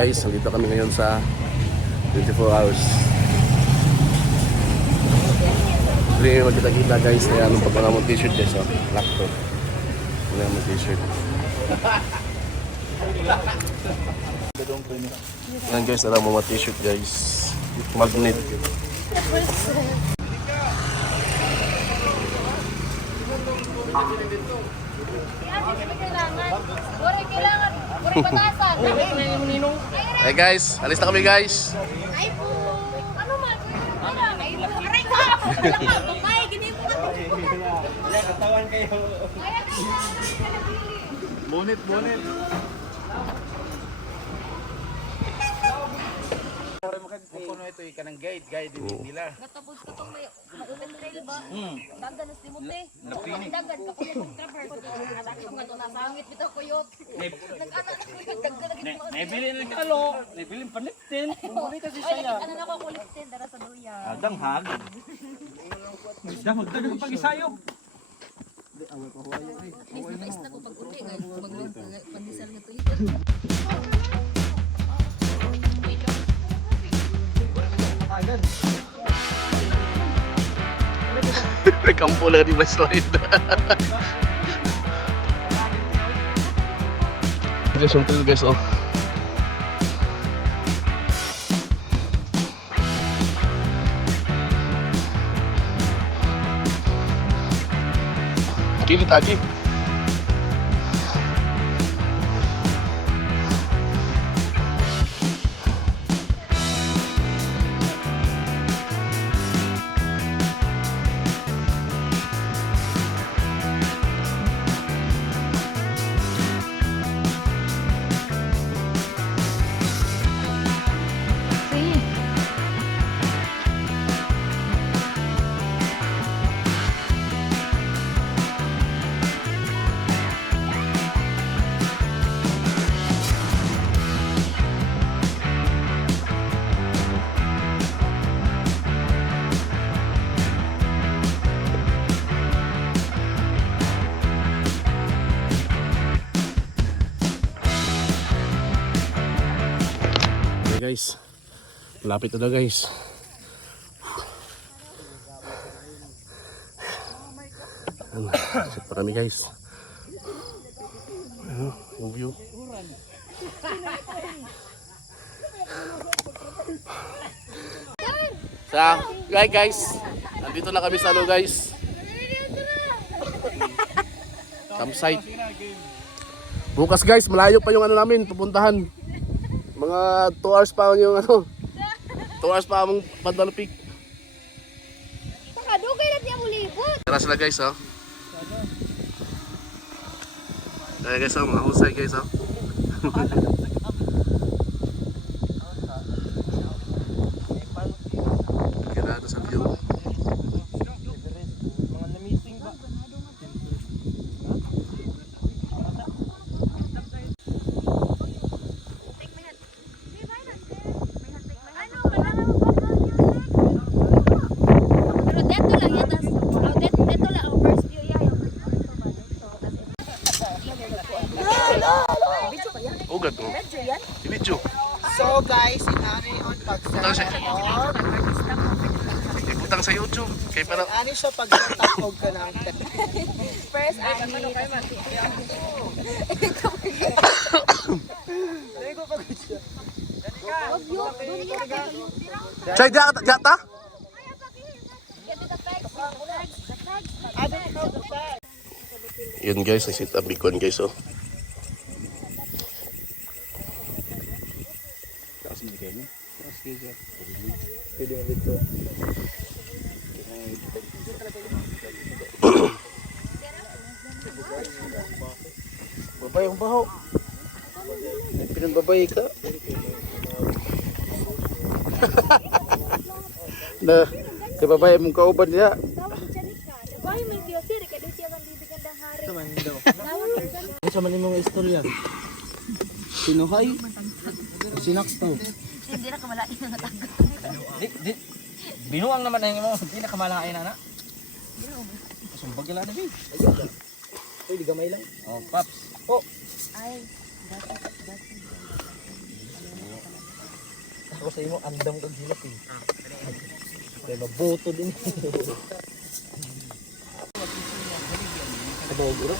guys, nandito kami ngayon sa 24 hours. Hindi magkita-kita guys, kaya anong pagkaka mong t-shirt guys, oh, laptop. Wala mong t-shirt. Yan guys, alam mo mga t-shirt guys. Magnet. Hey guys, alis na kami guys. Ay po, ano man? Ay po, aray ka! Ay, gini mo na. Katawan kayo. Bonnet. Kuno ito ikanang guide din nila. Natapos ko itong may open trail ba? Dagan na stimuti. Dagan ka po yung traver. Ang nga doon nasangit bitaw ko yun. Nag-anak ko yun. Dagan lagi mo. Naibili ng kalo. Naibili ng paniptin. Bumuli kasi Ay, saya. ano na ako kulitin. Dara sa duya. Danghag. Magdagang pag-isayog. Mais na ko pag-uli. Pandisal nga to ito. Kampo lang di slide. Guys, yung trail guys, oh. Kiri tadi. Guys, malapit na guys. Set pa kami guys. Yung view. Sa guys, nandito na kami sa ano guys. Campsite. Bukas guys, malayo pa yung ano namin pupuntahan. Mga 2 hours pa yung ano. 2 hours pa among Pandalo Peak. Pakadugay na niya mo libot. Tara sila guys, oh. Kaya guys, oh, mga husay guys, oh. Ganado sa view. Ugat mo. Video. So guys, inani on Putang sa Iputang sa YouTube. Kay para ani siya pagtatapog ka ng First, ani. Chay jata. Yun guys, nagsit up big one guys, oh. Pwede mo dito. Babay ang baho. Pinangbabay ka. Na, kay babay mong kauban niya. Why may kiyosir? Kaya doon siya man bibigyan ng hari. Ito man daw. Ano sa manimong istorya? Sinuhay? Sinakto? Hindi na kamalain na natagod. Binuang naman na yung mo. Hindi na kamalain na. Sumbag nila na din. Uy, di gamay lang. Oh, Paps. Oh, Ay, Ako sa imo, andam kag hilap eh. Kaya maboto din. Ito, bro.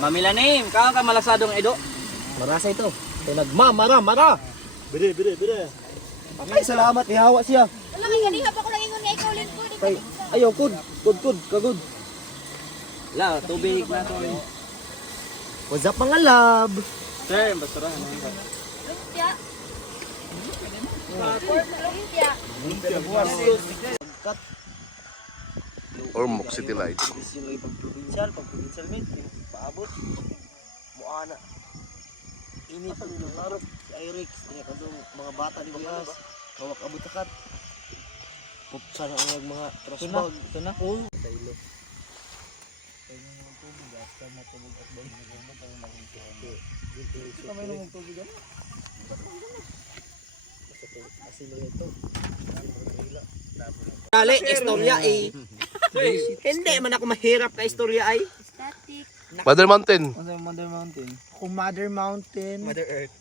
Mamilanim, kau ka malasadong Edo. Marasa ito. Kaya nagmamara. Bire. Ay, salamat. Ihawa siya. Alam nga ganiha pa ko lang ingon nga ikaw lin ko. Kay, ayaw, kud. Kagod. La, tubig na to. What's up mga lab? Sir, basura ano ka? Lumpia. Lumpia. Cut. Or Mook City Lights. Sino yung pag-provincial mate, paabot. Muana. Ini pag larok si Irix, kaya kadong mga bata ni Buyas, kawak abot takat. Pupsa na ang mga trasbag. Ito na. Oh. Dali, istorya eh. Hindi man ako mahirap ka istorya ay. Static. Mother Mountain. Mother Mountain. Kung Mother Mountain, Mother Earth.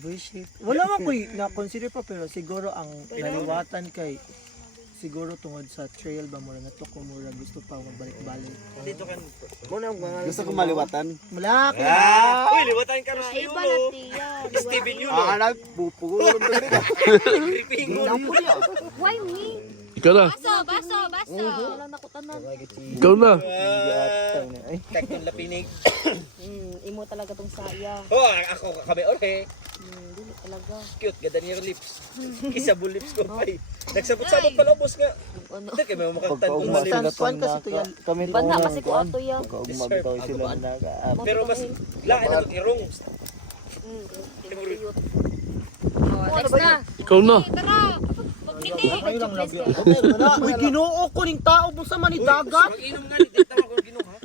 bullshit. Wala man ko na-consider pa pero siguro ang naliwatan kay siguro tungod sa trail ba mura na to ko mura gusto pa magbalik-balik. Dito kan. Muna ang mga gusto ko maliwatan. Malaki. Uy, liwatan ka Ay, iba na tiya. Steven yun. Ah, pupugulong na rin. Gripping mo. Why me? Ikaw na. Baso. Wala na ko tanan. Ikaw na. Tekton lapinig. Imo talaga tong saya. Oh, ako kakabe ore. Dili talaga. Cute, ganda niya yung lips. Kisabol lips ko pa eh. Nagsabot-sabot pala ubos nga. Ano? Hindi kayo may makantan kung mali. Kwan kasi to yan. Banda kasi ko ato ya. Deserve. Pero mas lain na irong. Next na. Ikaw na. Tara. Pagpiti. Uy, ginoo ko ning tao mo sa manidagat. Mag-inom nga, hindi tama ko ginom ha.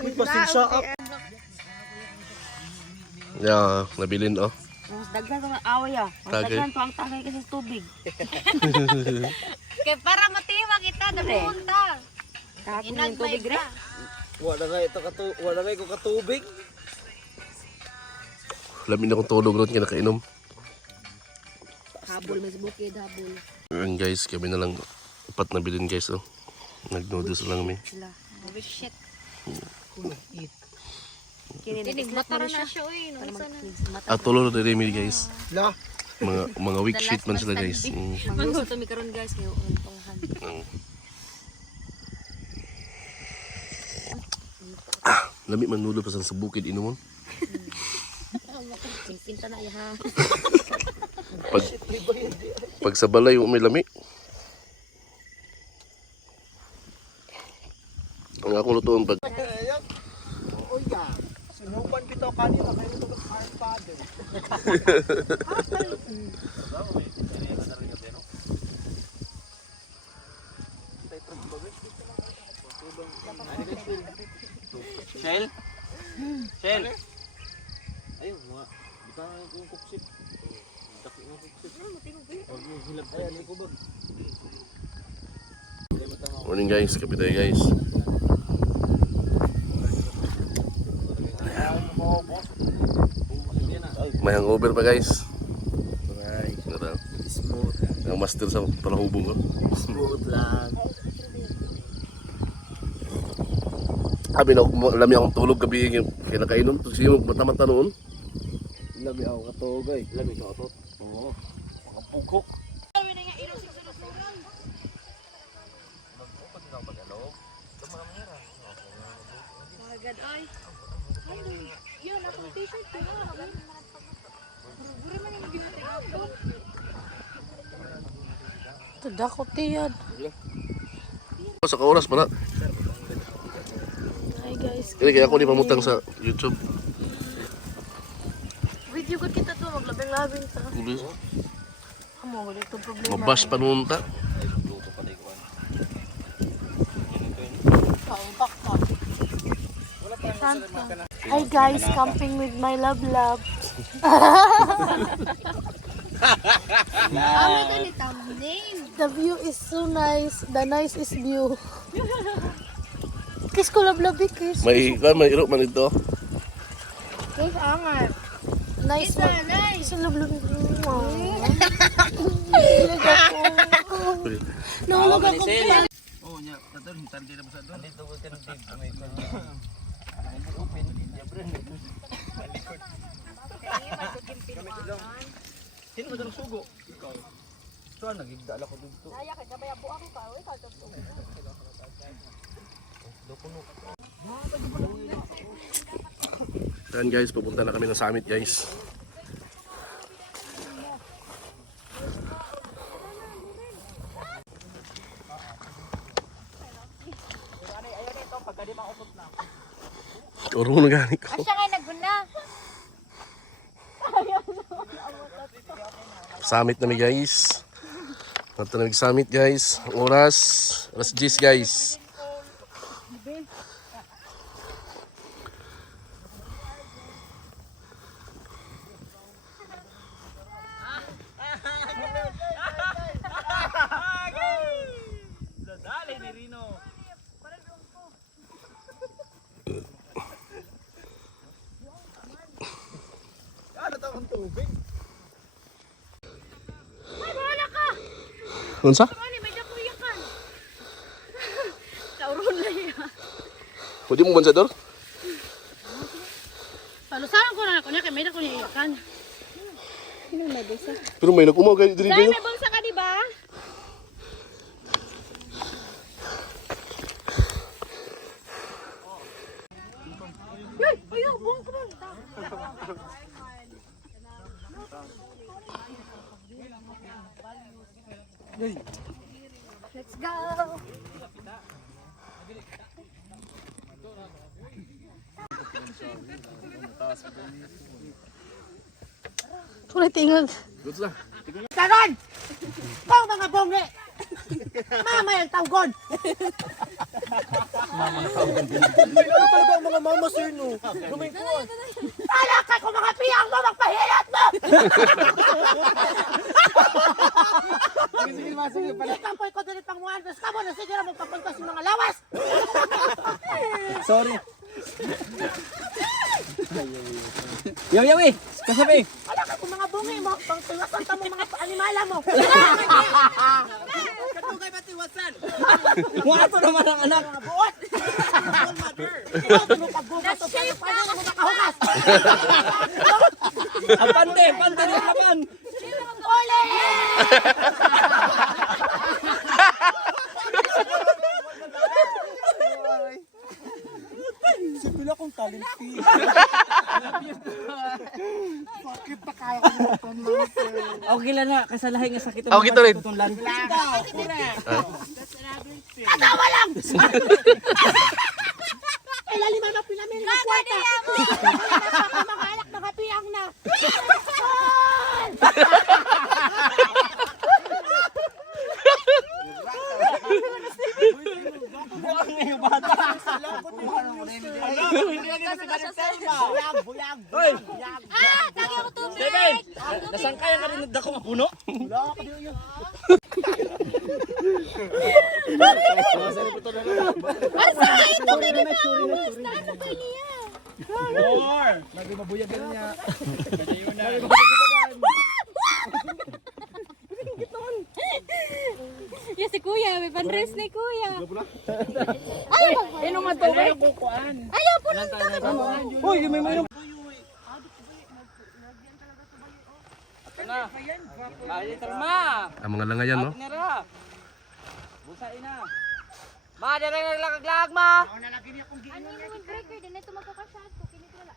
Uy, pasensya up. Yeah, nabilin oh. Mas daghan sa mga away ah. Mas Tagay. daghan pa ang tagay kasi sa tubig. Kaya para matiwa kita, napunta. Tapos yung tubig re. Wala nga ko katubig. Lamin akong tulog ron kaya nakainom. Habol, may bukid, habol. Ayan guys, kami na lang apat na bilin guys oh. Nag-noodles lang kami. Sila. Oh shit. Kinig matara na siya oy, no isa na. At tulo na rin guys. La. Mga weak shit man sila guys. Manggusto to mi karon guys kay ang panghan. Lami man noodle pa sa bukid inomon. Pinta na ya. Pag sa balay may lami. Ang akong lutuan pag Oh yeah. Sinuban kita kanina kayo to our father. Shell? Shell? Ayun, mga. Bita yung kuksip. Daki ng kuksip. Huwag yung hilap. Ayan, liko ba? morning guys, kape tayo guys. May hangover pa guys. Nara. Smooth. Ang master sa palahubong ko. Smooth lang. Sabi na lami akong tulog gabi kaya nakainom. Kasi yung mata-mata noon. Labi ako katugay. Labi ka katot. Oo. Mga pugok. Agad ay. Yun, ako t-shirt ko na. Buri man yung ginatay ako. Tadakot yan. Sa kauras pala. Hi guys. Kaya ako di pamutang sa YouTube. Video ko kita to, maglabing-labing ta. Ulis. Amo, wala itong problema. Mabas pa noon ta. Hi guys, camping with my love. The view is so nice. The nice is view. Kiss ko love, kiss. May iro man ito. Kiss angat. Nice one. Nice. Sa love. Nahulog ako. Oh, nya, katon hintan kita sa doon. Dito ko kan tip. Sino mo dang sugo? Ikaw. Tuan nagigdala ko dito. Ay, kay sabay apo ako ka. Uy, tawag to. Ayan guys, pupunta na kami ng summit guys. Uro na gani ko. Asya nga nagguna. Summit na mi guys. Nato na summit guys. Ang oras, alas 10 guys. Dali ni Rino. Ano tawag tubig? Unsa? Ano, may dapuyakan. Kauron lang yan. Pwede mo bansador? Palusaran ko na ako niya, kaya may na ko niya iyakan. Pero may nakumaw kay diri Dahil diri. may bulsa ka, di ba? Yay! Ayaw! Buong ko ba? Let's go! Tuloy tingog. Good lang. Karon! Kau mga bongi! Mama yung tawgon! Ano talaga ang mga mama sir no? Lumingkuan! Alakay ko mga piyang mo! Magpahilat mo! Sige, kampoy ko dili pang muhan. Basta mo na sige na magpapunta sa mga lawas! Sorry. Yawi, kasabi. Alakay ko mga bongi mo! Pang tiwasan ta mo mga animala mo! Katugay ba tiwasan? Wato naman ang anak. Mga buot! Ikaw mo pagbukas o paano mo makahukas? Ang pante din laban. Ole! Sipila kong talent fee. Bakit pa kaya ko ng panlong Okay lang na, kasalahay nga sakit. Okay to rin. Katawa lang! Eh, laliman na pinamin ng kwarta! Mga anak, nakapiyang na! Bulag! Ah! Tagi ako tubig! Steven, nasaan kaya ka rin dako mapuno? Asa ito ka na naus! Nasa pa niya! More! Lagi mabuyag ka niya. Ya si kuya, may pandress ni kuya. Ayaw ba? Inom man tubig. Ayaw po lang to. Uy, may mayroon. Ay, terma. Ang mga langayan no. Nara. Busain na. Ma, dere naglaglag ma. Ano yung windbreaker? Din ito magkakasad ko. Kinito wala.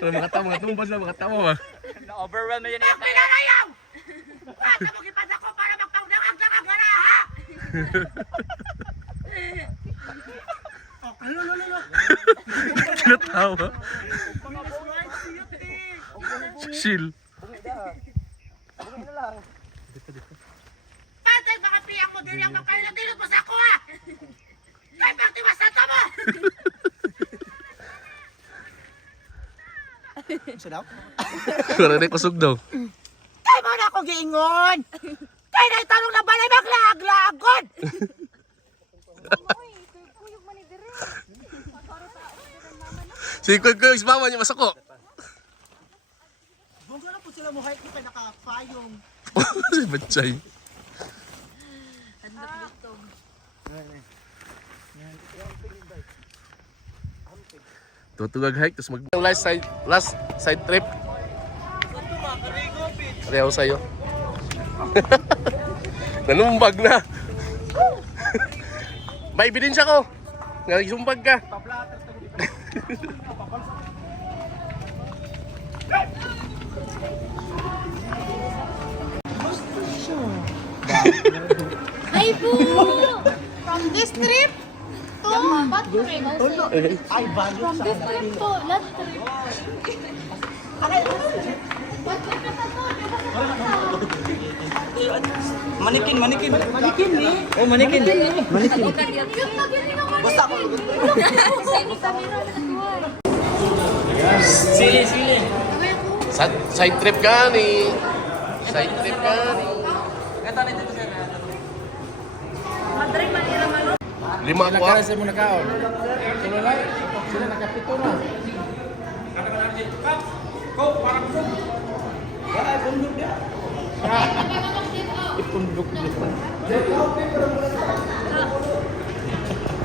Mga tamo ba sila mga tamo ba? Na-overwhelm na yan. Pinarayaw! Basta mo kipas ako para magpagdawag-dawag na ha! Tinatawa. Chill. Patay mga piyang mo din ang magpailadilot mo sa ako ha! Kaya pagtiwasan ka mo! Wala na kusog daw. Kaya mo na ako giingon! Kaya na itanong na balay maglaag-laagod! Uy, kuyog man ni dire. Si Kuya isbawan niya masako. Bunga na po sila mo hike ni naka-payong. Si Batchay. Tutugag hike, tapos last side trip. Pareho sa'yo. Nanumbag na. May ebidensya ko. Nagsumbag ka. Ay po! From this trip to what trip? Ay, value From sa this trip to last trip. What trip na to? Manikin. Manikin ni. Oh, manikin. Basta ako. Sili. Side trip ka ni. Side trip ka ni. Lima ako ah. Sa muna kaon. Sila nakapito na.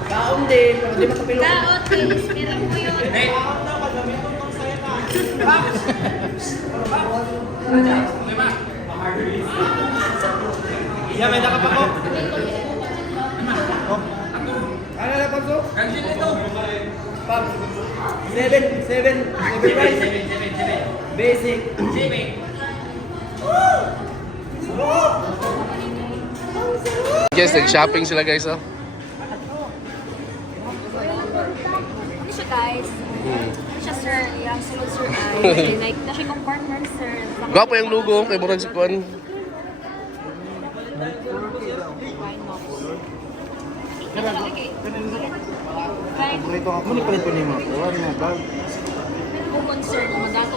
Kaon din, pero di makapilo. Kaot, spirit mo yun. Iya, may naka pa ko. Ano na pa ko? Kansin ito. Pag 7 rice. Basic. Guys, nag-shopping sila guys oh. Ano siya guys? Ano siya sir? Yung sunod sir ay like, na siya compartment sir. Gwapo yung logo kay Murag si Kuan. Paborito ako ni palit ni mo. Wala na ba? Kung concern, madato